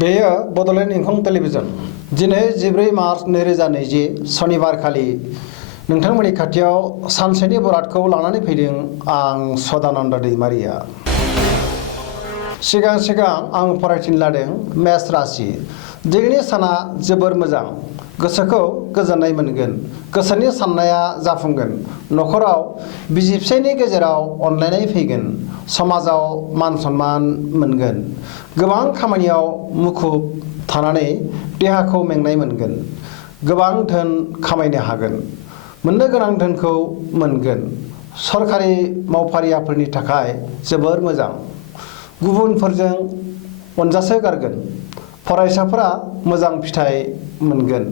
बेयो बड'लेण्ड इंखं टेलिभिजन दिनै 14 मार्च 2020 शनिबार खालि नोंथांमोननि खाथियाव सानसेनि बरादखौ लानानै फैदों आं सदानन्द दैमारिया। सिगां आं फरायथिनो लादों मेष राशि। दिनैनि साना जोबोर मोजां, गोसोखौ गोजोननाय मोनगोन, गोसोनि साननाया जाफुंगोन, न'खराव बिसि फिसायनि गेजेराव अनलायनाय फैगोन, समाजाव मान सन्मान मोनगोन, गोबां खामानियाव मुखुब थानानै देहाखौ मेंनाय मोनगोन, गोबां धोन खामायनो हागोन, मोननो गोनां धोनखौ मोनगोन, सरखारि मावफारियाफोरनि थाखाय जोबोर मोजां, गुबुनफोरजों अनजासो गारगोन, फरायसाफोरा मोजां फिथाइ मोनगोन,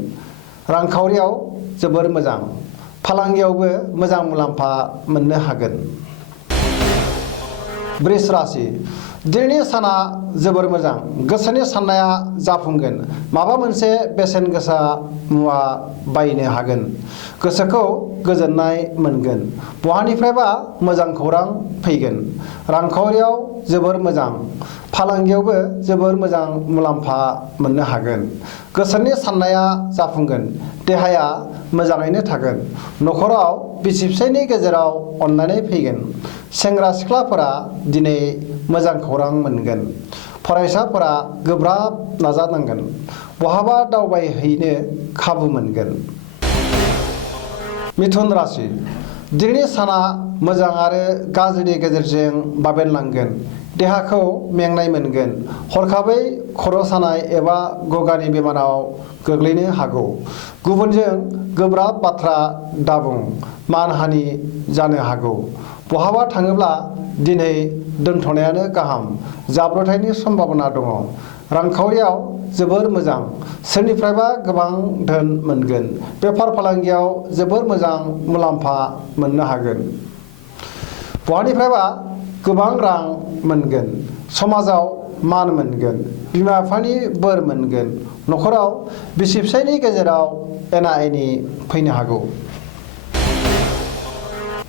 रांखावरियाव जोबोर मोजां, फालांगियावबो मोजां मुलाम्फा मोननो हागोन। वृष राशि। दिनैनि साना जोबोर मोजां, गोसोनि साननाया जाफुंगोन, माबा मोनसे बेसेन गोसा मुवा बायनो हागोन, गोसोखौ गोजोननाय मोनगोन, बहानिफ्रायबा मोजां खौरां फैगोन, रांखावरियाव जोबोर मोजां, फालांगियावबो जोबोर मोजां मुलाम्फा मोननो हागोन, गोसोनि साननाया जाफुंगोन, देहाया मोजाङैनो थागोन, न'खराव बिसि फिसायनि गेजेराव अनलायनाय फैगोन, सेंग्रा सिख्लाफोरा दिनै मोजां खौरां मोनगोन, फरायसाफोरा गोब्राब नाजानांगोन, बहाबा दावबायहैनो खाबु मोनगोन। मिथुन राशि। दिनैनि साना मोजां आरो गाज्रिनि गेजेरजों बाबेनलांगोन, देहाखौ मेंनाय मोनगोन, हरखाबै खर' सानाय एबा गगानि बेमाराव गोग्लैनो हागौ, गुबुनजों गोब्राब बाथ्रा दाबुं, मानहानि जानो हागौ, बहाबा थाङोब्ला दिनै दोनथ'नायानो गाहाम, जाब्रबथायनि सम्भाबना दङ, रांखावरियाव जोबोर मोजां, सोरनिफ्रायबा गोबां धोन मोनगोन, बेफार फालांगियाव जोबोर मोजां मुलाम्फा मोननो हागोन, बहानिफ्रायबा गोबां रां मोनगोन, समाजाव मान मोनगोन, बिमा बिफानि बोर मोनगोन, न'खराव बिसि फिसायनि गेजेराव एना एनि फैनो हागौ।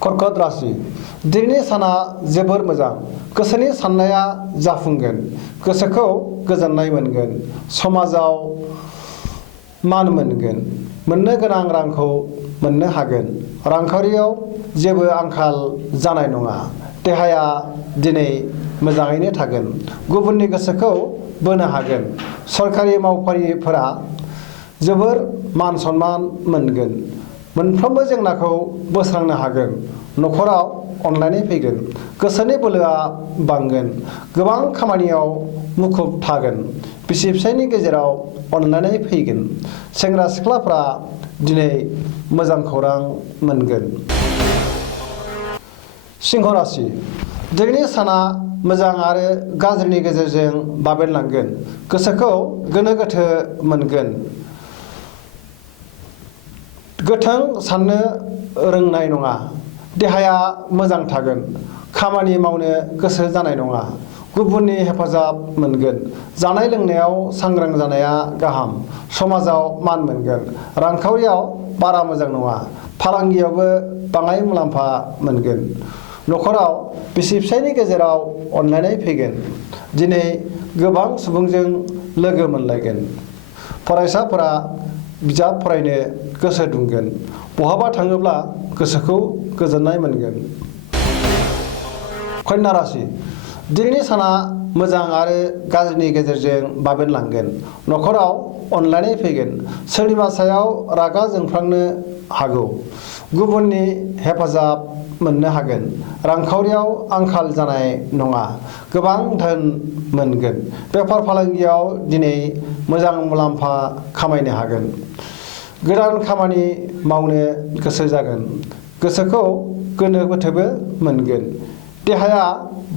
कर्कट राशि। दिनैनि साना जोबोर मोजां, गोसोनि साननाया जाफुंगोन, गोसोखौ गोजोननाय मोनगोन, समाजाव मान मोनगोन, मोननो गोनां रांखौ मोननो हागोन, रांखावरियाव जेबो आंखाल जानाय नङा, देहाया दिनै मोजाङैनो थागोन, गुबुननि गोसोखौ बोनो हागोन, सरखारि मावफारिफोरा जोबोर मान सन्मान मोनगोन, मोनफ्रोमबो जेंनाखौ बोस्रांनो हागोन, न'खराव अनलायनाय फैगोन, गोसोनि बोलोआ बांगोन, गोबां खामानियाव मुखुब थागोन, बिसि फिसायनि गेजेराव अनलायनाय फैगोन, सेंग्रा सिख्लाफ्रा दिनै मोजां खौरां मोनगोन। सिंह राशि। दिनैनि साना मोजां आरो गाज्रिनि गेजेरजों बाबेनलांगोन, गोसोखौ गोनो गोथो मोनगोन, गोथों साननो रोंनाय नङा, देहाया मोजां थागोन, खामानि मावनो गोसो जानाय नङा, गुबुननि हेफाजाब मोनगोन, जानाय लोंनायाव सांग्रां जानाया गाहाम, समाजाव मान मोनगोन, रांखावरियाव बारा मोजां नङा, फालांगियावबो बाङाय मुलाम्फा मोनगोन, न'खराव बिसि फिसायनि गेजेराव अनलायनाय फैगोन, दिनै गोबां सुबुंजों लोगो मोनलायगोन, फरायसाफोरा बिजाब फरायनो गोसो दुंगोन, बहाबा थाङोब्ला गोसोखौ गोजोननाय मोनगोन। कन्या राशि। दिनैनि साना मोजां आरो गाज्रिनि गेजेरजों बाबेनलांगोन, न'खराव अनलायनाय फैगोन, सोरनिबा सायाव रागा जोंफ्लांनो हागौ, गुबुननि हेफाजाब मोननो हागोन, रांखावरियाव आंखाल जानाय नङा, गोबां धोन मोनगोन, बेफार फालांगियाव दिनै मोजां मुलाम्फा खामायनो हागोन, गोदान खामानि मावनो गोसो जागोन, गोसोखौ गोनो गोथोबो मोनगोन, देहाया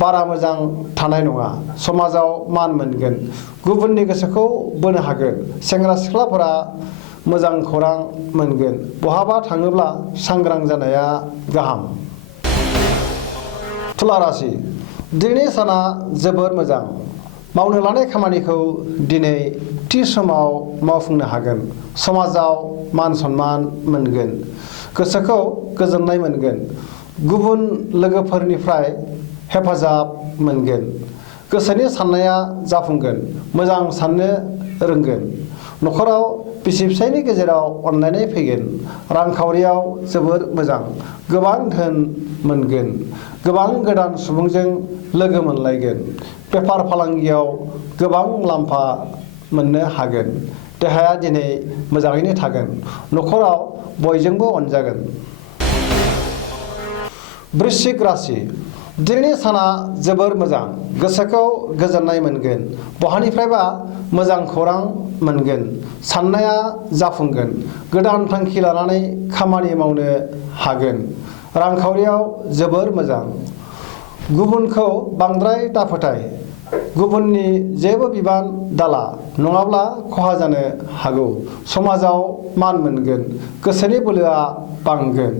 बारा मोजां थानाय नङा, समाजाव मान मोनगोन, गुबुननि गोसोखौ बोनो हागोन, सेंग्रा सिख्लाफोरा मोजां खौरां मोनगोन, बहाबा थाङोब्ला सांग्रां जानाया गाहाम। तुला राशि। दिनैनि साना जोबोर मोजां, मावनो लानाय खामानिखौ दिनै थि समाव मावफुंनो हागोन, समाजाव मान सन्मान मोनगोन, गोसोखौ गोजोननाय मोनगोन, गुबुन लोगोफोरनिफ्राय हेफाजाब मोनगोन, गोसोनि साननाया जाफुंगोन, मोजां साननो रोंगोन। न'खराव बिसि फिसायनि गेजेराव अनलायनाय फैगोन। रांखावरियाव जोबोर मोजां, गोबां धोन मोनगोन। गोबां गोदान सुबुंजों लोगो मोनलायगोन। बेफार फालांगियाव गोबां मुलाम्फा मोननो हागोन। देहाया दिनै मोजाङैनो थागोन। न'खराव बयजोंबो अनजागोन। वृश्चिक राशि, दिनैनि साना जोबोर मोजां, गोसोखौ गोजोननाय मोनगोन। बहानिफ्रायबा मोजां खौरां मोनगोन। साननाया जाफुंगोन। गोदान थांखि लानानै खामानि मावनो हागोन। रांखावरियाव जोबोर मोजां। गुबुनखौ बांद्राय दाफोथाय। गुबुननि जेबो बिबान दाला, नङाब्ला खहा जानो हागौ। समाजाव मान मोनगोन। गोसोनि बोलोआ बांगोन।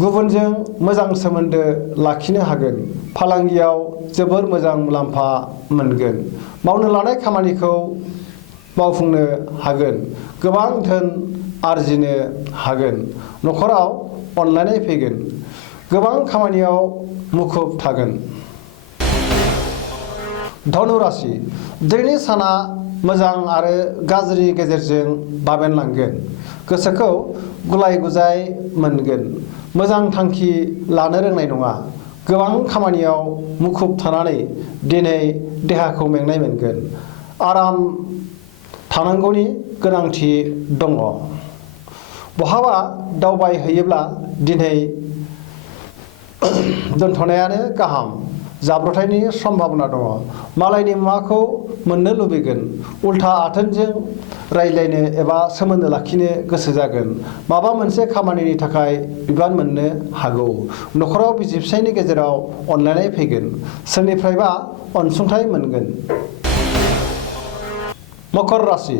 गुबुनजों मोजां सोमोन्दो लाखिनो हागोन। फालांगियाव जोबोर मोजां मुलाम्फा मोनगोन। मावनो लानाय खामानिखौ मावफुंनो हागोन। गोबां धोन आरजिनो हागोन। न'खराव अनलायनाय फैगोन। गोबां खामानियाव मुखुब थागोन। धनु राशि, दिनैनि साना मोजां आरो गाज्रि गेजेरजों बाबेनलांगोन। गोसोखौ गुलाय गुजाय मोनगोन। मोजां थांखि लानो रोंनाय नङा। गोबां खामानियाव मुखुब थानानै दिनै देहाखौ मेंनाय मोनगोन। आराम थानांगौनि गोनांथि दङ। बहाबा दावबायहैयोब्ला दिनै दोनथ'नायानो गाहाम। जाब्रथायनि सम्भाबना दङ। मालायनि मुवाखौ मोननो लुबैगोन। उल्था आथोनजों रायज्लायनो एबा सोमोन्दो लाखिनो गोसो जागोन। माबा मोनसे खामानिनि थाखाय बिबान मोननो हागौ। न'खराव बिसि फिसायनि गेजेराव अनलायनाय फैगोन। सोरनिफ्रायबा अनसुंथाइ मोनगोन। मकर राशि,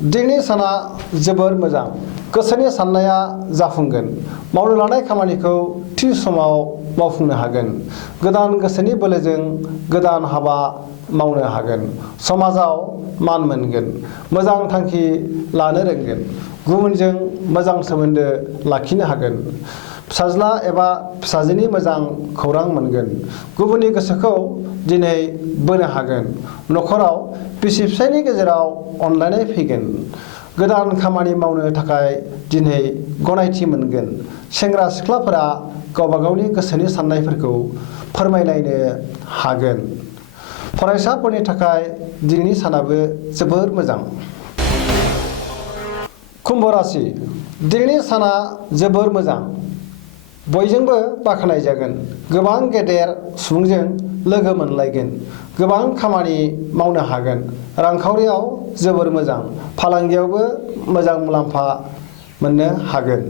दिनैनि साना जोबोर मोजां। गोसोनि साननाया जाफुंगोन। मावनो लानाय खामानिखौ थि समाव मावफुंनो हागोन। गोदान गोसोनि बोलोजों गोदान हाबा मावनो हागोन। समाजाव मान मोनगोन। मोजां थांखि लानो रोंगोन। गुबुनजों मोजां सोमोन्दो लाखिनो हागोन। फिसाज्ला एबा फिसाजोनि मोजां खौरां मोनगोन। गुबुननि गोसोखौ दिनै बोनो हागोन। न'खराव बिसि फिसायनि गेजेराव अनलायनाय फैगोन। गोदान खामानि मावनो थाखाय दिनै गनायथि मोनगोन। सेंग्रा सिख्लाफोरा गावबा गावनि गोसोनि साननायफोरखौ फोरमायलायनो हागोन। फरायसाफोरनि थाखाय दिनैनि सानाबो जोबोर मोजां। कुम्भ राशि, दिनैनि साना जोबोर मोजां। बयजोंबो बाख्नायजागोन। गोबां गेदेर सुबुंजों लोगो मोनलायगोन। गोबां खामानि मावनो हागोन। रांखावरियाव जोबोर मोजां। फालांगियावबो मोजां मुलाम्फा मोननो हागोन।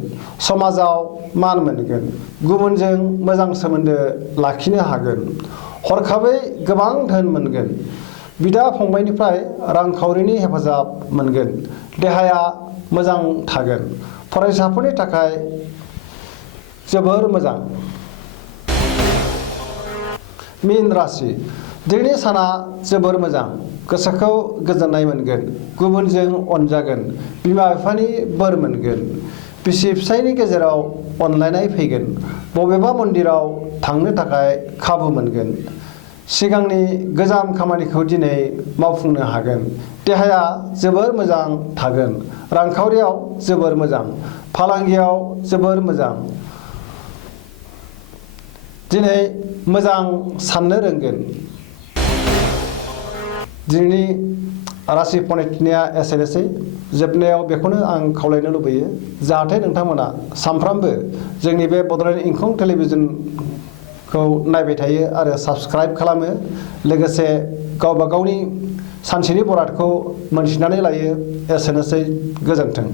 समाजाव मान मोनगोन। गुबुनजों मोजां सोमोन्दो लाखिनो हागोन। हरखाबै गोबां धोन मोनगोन। बिदा फंबायनिफ्राय रांखावरिनि हेफाजाब मोनगोन। देहाया मोजां थागोन। फरायसाफोरनि थाखाय जोबोर मोजां। मीन राशि, दिनैनि साना जोबोर मोजां। गोसोखौ गोजोननाय मोनगोन। गुबुनजों अनजागोन। बिमा बिफानि बोर मोनगोन। बिसि फिसायनि गेजेराव अनलायनाय फैगोन। बबेबा मन्दिराव थांनो थाखाय खाबु मोनगोन। सिगांनि गोजाम खामानिखौ दिनै मावफुंनो हागोन। देहाया जोबोर मोजां थागोन। रांखावरियाव जोबोर मोजां। फालांगियाव जोबोर मोजां। दिनै मोजां साननो रोंगोन। दिनैनि राशि फरायथिनाया एसेनोसै। जोबनायाव बेखौनो आं खावलायनो लुबैयो, जाहाथे नोंथांमोना सानफ्रामबो जोंनि बे बड'लेण्ड इंखं टेलिभिजनखौ नायबाय थायो आरो साबस्क्राइब खालामो। लोगोसे गावबा गावनि सानसेनि बरादखौ मोनथिनानै लायो। एसेनोसै, गोजोन्थों।